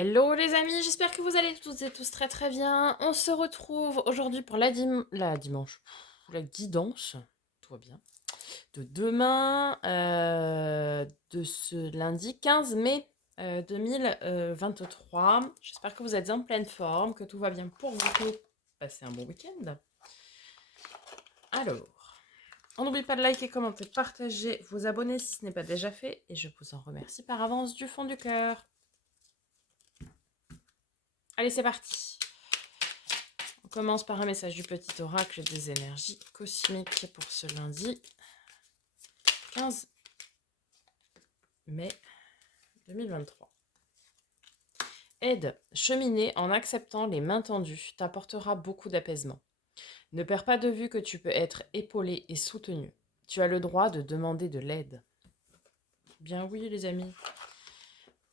Hello les amis, j'espère que vous allez toutes et tous très très bien. On se retrouve aujourd'hui pour la guidance, tout va bien, de demain, de ce lundi 15 mai 2023. J'espère que vous êtes en pleine forme, que tout va bien pour vous, que vous passez un bon week-end. Alors, on n'oublie pas de liker, commenter, partager, vous abonner si ce n'est pas déjà fait, et je vous en remercie par avance du fond du cœur. Allez, c'est parti. On commence par un message du petit oracle des énergies cosmiques pour ce lundi 15 mai 2023. Aide, cheminer en acceptant les mains tendues t'apportera beaucoup d'apaisement. Ne perds pas de vue que tu peux être épaulé et soutenu. Tu as le droit de demander de l'aide. Bien oui les amis,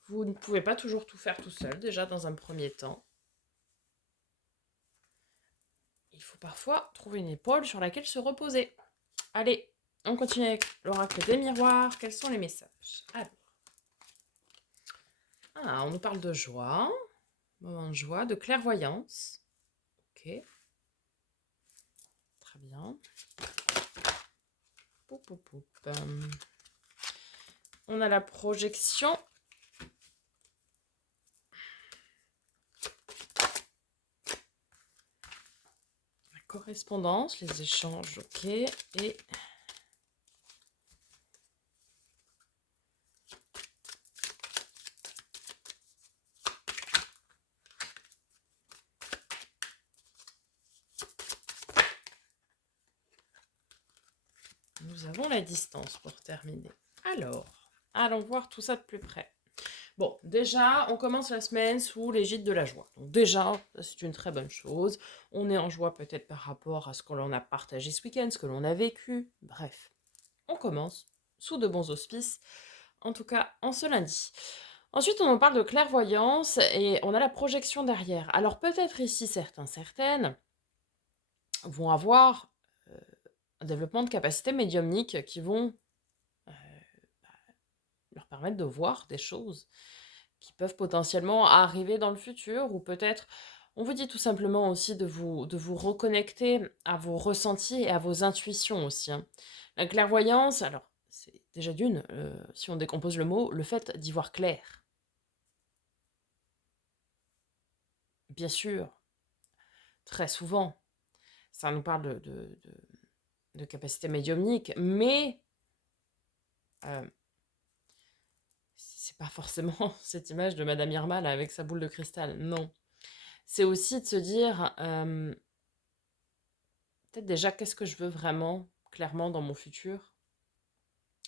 vous ne pouvez pas toujours tout faire tout seul, déjà dans un premier temps. Il faut parfois trouver une épaule sur laquelle se reposer. Allez, on continue avec l'oracle des miroirs. Quels sont les messages? On nous parle de joie, moment de joie, de clairvoyance. Ok, très bien. Poup, poup, poup. On a la projection. La correspondance, les échanges, ok. Et nous avons la distance pour terminer. Alors, allons voir tout ça de plus près. Bon, déjà, on commence la semaine sous l'égide de la joie. Donc déjà, c'est une très bonne chose. On est en joie peut-être par rapport à ce que l'on a partagé ce week-end, ce que l'on a vécu. Bref, on commence sous de bons auspices, en tout cas en ce lundi. Ensuite, on en parle de clairvoyance et on a la projection derrière. Alors peut-être ici, certaines vont avoir un développement de capacités médiumniques qui vont leur permettre de voir des choses qui peuvent potentiellement arriver dans le futur, ou peut-être, on vous dit tout simplement aussi de vous reconnecter à vos ressentis et à vos intuitions aussi, hein. La clairvoyance, alors, c'est déjà si on décompose le mot, le fait d'y voir clair. Bien sûr, très souvent, ça nous parle de capacité médiumnique, mais euh, c'est pas forcément cette image de Madame Irma là, avec sa boule de cristal, non. C'est aussi de se dire, peut-être déjà, qu'est-ce que je veux vraiment, clairement, dans mon futur?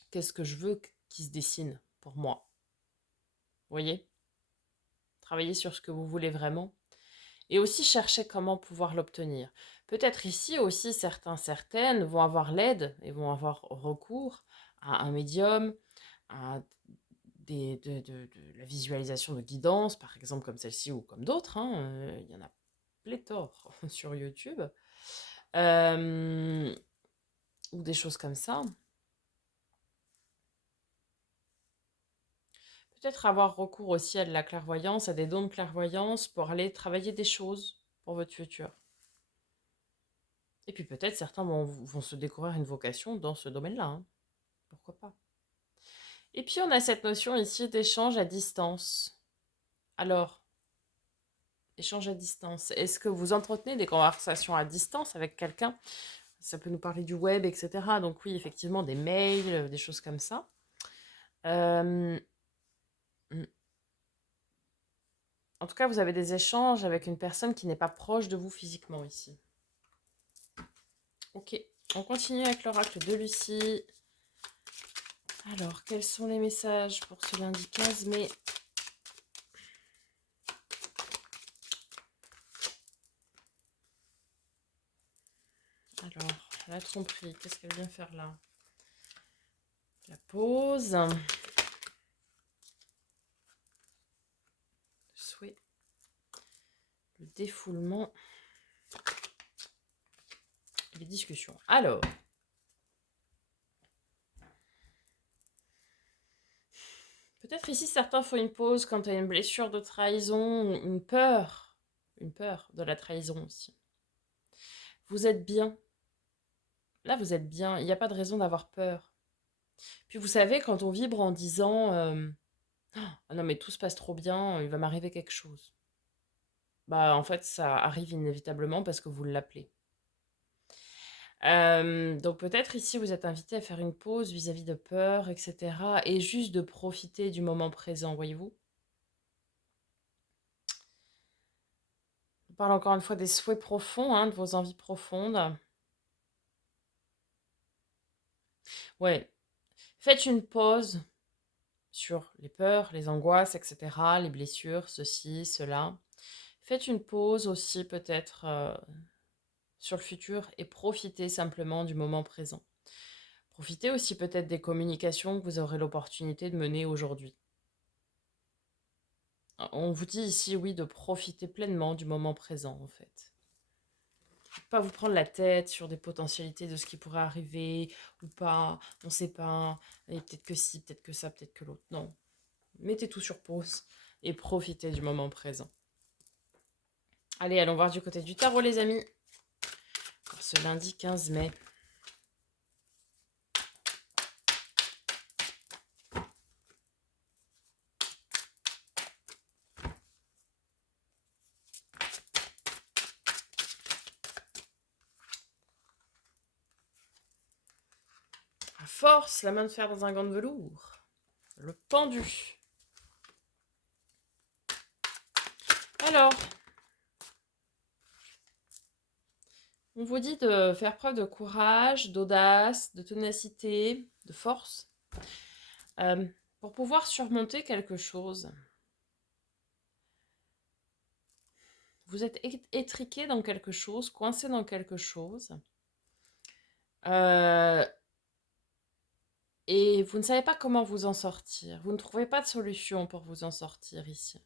Qu'est-ce que je veux qui se dessine pour moi? Vous voyez? Travailler sur ce que vous voulez vraiment. Et aussi chercher comment pouvoir l'obtenir. Peut-être ici aussi, certaines vont avoir l'aide et vont avoir recours à un médium, à de la visualisation de guidance, par exemple comme celle-ci ou comme d'autres, hein, il y en a pléthore sur YouTube, euh, ou des choses comme ça. Peut-être avoir recours aussi à de la clairvoyance, à des dons de clairvoyance pour aller travailler des choses pour votre futur. Et puis peut-être certains vont se découvrir une vocation dans ce domaine-là, hein. Pourquoi pas. Et puis on a cette notion ici d'échange à distance. Alors, échange à distance. Est-ce que vous entretenez des conversations à distance avec quelqu'un? Ça peut nous parler du web, etc. Donc oui, effectivement, des mails, des choses comme ça. Euh, En tout cas, vous avez des échanges avec une personne qui n'est pas proche de vous physiquement ici. Ok, on continue avec l'oracle de Lucie. Alors, quels sont les messages pour ce lundi 15 mai? Alors, la tromperie, qu'est-ce qu'elle vient faire là? La pause. Le souhait. Le défoulement. Les discussions. Alors, Peut-être ici, certains font une pause quand il y a une blessure de trahison, ou une peur de la trahison aussi. Vous êtes bien. Là, vous êtes bien. Il n'y a pas de raison d'avoir peur. Puis vous savez, quand on vibre en disant ah non, mais tout se passe trop bien, il va m'arriver quelque chose. Bah, en fait, ça arrive inévitablement parce que vous l'appelez. Donc peut-être ici, vous êtes invité à faire une pause vis-à-vis de peur, etc. Et juste de profiter du moment présent, voyez-vous? On parle encore une fois des souhaits profonds, hein, de vos envies profondes. Ouais, faites une pause sur les peurs, les angoisses, etc., les blessures, ceci, cela. Faites une pause aussi peut-être sur le futur et profitez simplement du moment présent. Profitez aussi peut-être des communications que vous aurez l'opportunité de mener aujourd'hui. On vous dit ici, oui, de profiter pleinement du moment présent, en fait. Pas vous prendre la tête sur des potentialités de ce qui pourrait arriver ou pas, on sait pas, et peut-être que si, peut-être que ça, peut-être que l'autre. Non, mettez tout sur pause et profitez du moment présent. Allez, allons voir du côté du tarot, les amis. Pour ce lundi 15 mai. À force, la main de fer dans un gant de velours. Le pendu. Alors, on vous dit de faire preuve de courage, d'audace, de ténacité, de force, pour pouvoir surmonter quelque chose. Vous êtes étriqué dans quelque chose, coincé dans quelque chose, et vous ne savez pas comment vous en sortir. Vous ne trouvez pas de solution pour vous en sortir ici.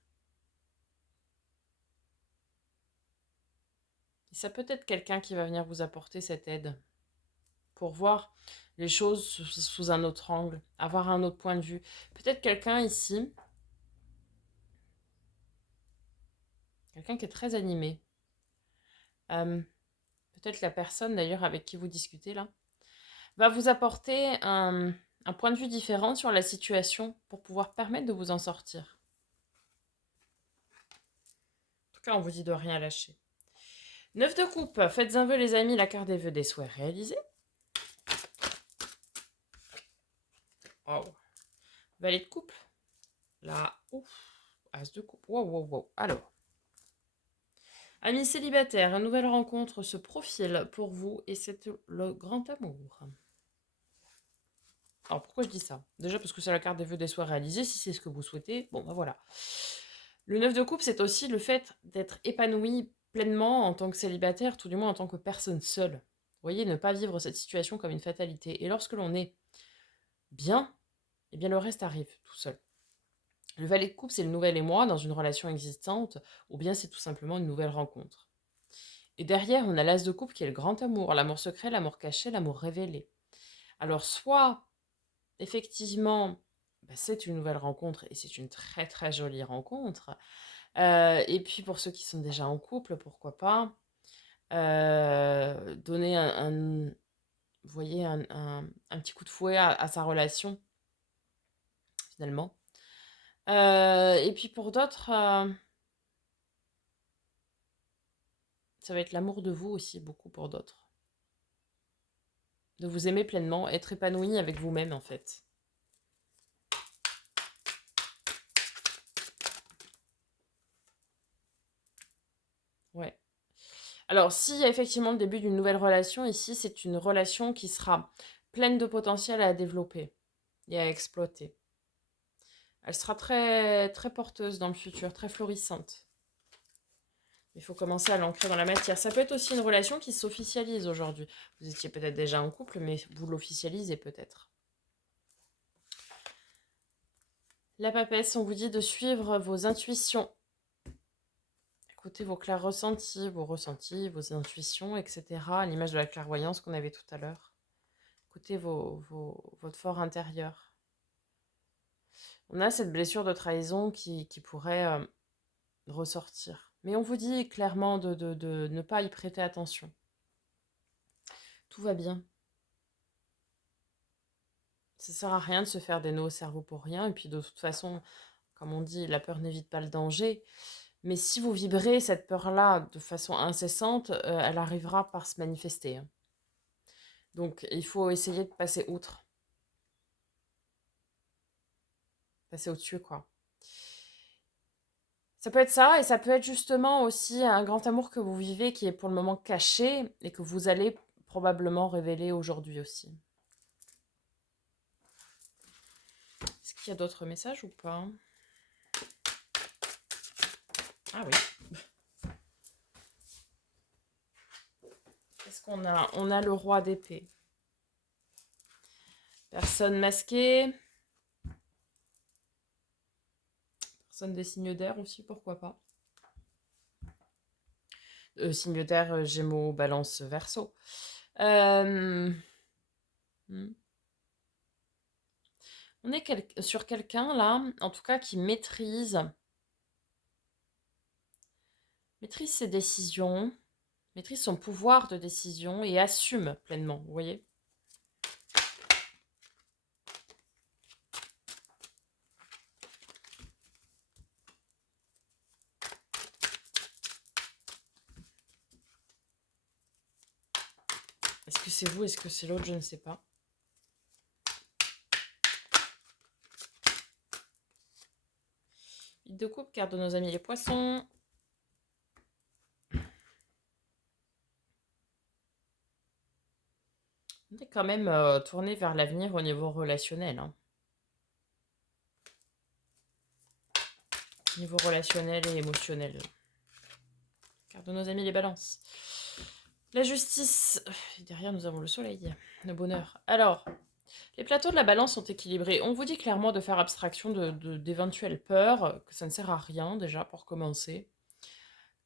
Et ça peut être quelqu'un qui va venir vous apporter cette aide pour voir les choses sous un autre angle, avoir un autre point de vue. Peut-être quelqu'un ici, quelqu'un qui est très animé. Peut-être la personne d'ailleurs avec qui vous discutez là, va vous apporter un point de vue différent sur la situation pour pouvoir permettre de vous en sortir. En tout cas, on vous dit de rien lâcher. 9 de coupe, faites un vœu les amis, la carte des vœux des souhaits réalisés. Oh. Valet de coupe. Là, ouf. As de coupe. Wow, wow, wow. Alors, amis célibataires, une nouvelle rencontre se profile pour vous et c'est le grand amour. Alors, pourquoi je dis ça? Déjà parce que c'est la carte des vœux des souhaits réalisés, si c'est ce que vous souhaitez. Bon, ben voilà. Le 9 de coupe, c'est aussi le fait d'être épanoui pleinement en tant que célibataire, tout du moins en tant que personne seule. Vous voyez, ne pas vivre cette situation comme une fatalité. Et lorsque l'on est bien, eh bien le reste arrive tout seul. Le valet de coupe, c'est le nouvel émoi dans une relation existante, ou bien c'est tout simplement une nouvelle rencontre. Et derrière, on a l'as de coupe qui est le grand amour, l'amour secret, l'amour caché, l'amour révélé. Alors soit, effectivement, c'est une nouvelle rencontre et c'est une très très jolie rencontre. Et puis pour ceux qui sont déjà en couple, pourquoi pas donner vous voyez, un petit coup de fouet à sa relation, finalement. Et puis pour d'autres, ça va être l'amour de vous aussi, beaucoup pour d'autres. De vous aimer pleinement, être épanoui avec vous-même, en fait. Ouais. Alors, s'il y a effectivement le début d'une nouvelle relation, ici, c'est une relation qui sera pleine de potentiel à développer et à exploiter. Elle sera très, très porteuse dans le futur, très florissante. Il faut commencer à l'ancrer dans la matière. Ça peut être aussi une relation qui s'officialise aujourd'hui. Vous étiez peut-être déjà en couple, mais vous l'officialisez peut-être. La papesse, on vous dit de suivre vos intuitions. Écoutez vos clairs ressentis, vos intuitions, etc. À l'image de la clairvoyance qu'on avait tout à l'heure. Écoutez votre fort intérieur. On a cette blessure de trahison qui pourrait ressortir. Mais on vous dit clairement de ne pas y prêter attention. Tout va bien. Ça sert à rien de se faire des nœuds au cerveau pour rien. Et puis de toute façon, comme on dit, la peur n'évite pas le danger. Mais si vous vibrez cette peur-là de façon incessante, elle arrivera par se manifester, hein. Donc il faut essayer de passer outre. Passer au-dessus, quoi. Ça peut être ça, et ça peut être justement aussi un grand amour que vous vivez qui est pour le moment caché et que vous allez probablement révéler aujourd'hui aussi. Est-ce qu'il y a d'autres messages ou pas? Ah oui. Qu'est-ce qu'on a? On a le roi d'épée. Personne masquée. Personne des signes d'air aussi, pourquoi pas. Signes d'air, Gémeaux, Balance, Verseau. On est sur quelqu'un là, en tout cas, qui maîtrise ses décisions, maîtrise son pouvoir de décision et assume pleinement, vous voyez? Est-ce que c'est vous? Est-ce que c'est l'autre? Je ne sais pas. Vide de coupe, carte de nos amis les poissons. On est quand même tourné vers l'avenir au niveau relationnel, hein. Niveau relationnel et émotionnel. Carte de nos amis les balances. La justice. Et derrière, nous avons le soleil, le bonheur. Alors, les plateaux de la balance sont équilibrés. On vous dit clairement de faire abstraction d'éventuelles peurs, que ça ne sert à rien déjà pour commencer.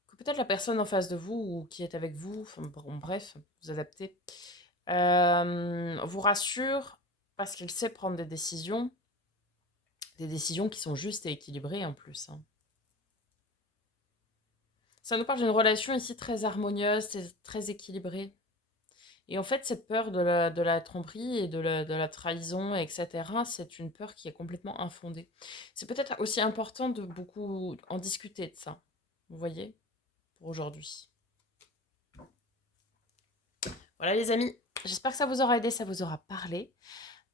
Que peut-être la personne en face de vous ou qui est avec vous, enfin, bon, bref, vous adaptez, vous rassure parce qu'il sait prendre des décisions qui sont justes et équilibrées en plus, hein. Ça nous parle d'une relation ici très harmonieuse, très équilibrée. Et en fait, cette peur de la tromperie et de la trahison, etc., c'est une peur qui est complètement infondée. C'est peut-être aussi important de beaucoup en discuter de ça, vous voyez, pour aujourd'hui. Voilà les amis, j'espère que ça vous aura aidé, ça vous aura parlé.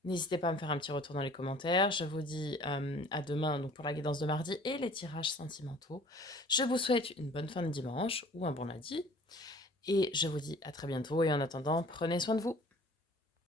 N'hésitez pas à me faire un petit retour dans les commentaires. Je vous dis à demain donc pour la guidance de mardi et les tirages sentimentaux. Je vous souhaite une bonne fin de dimanche ou un bon lundi. Et je vous dis à très bientôt. Et en attendant, prenez soin de vous.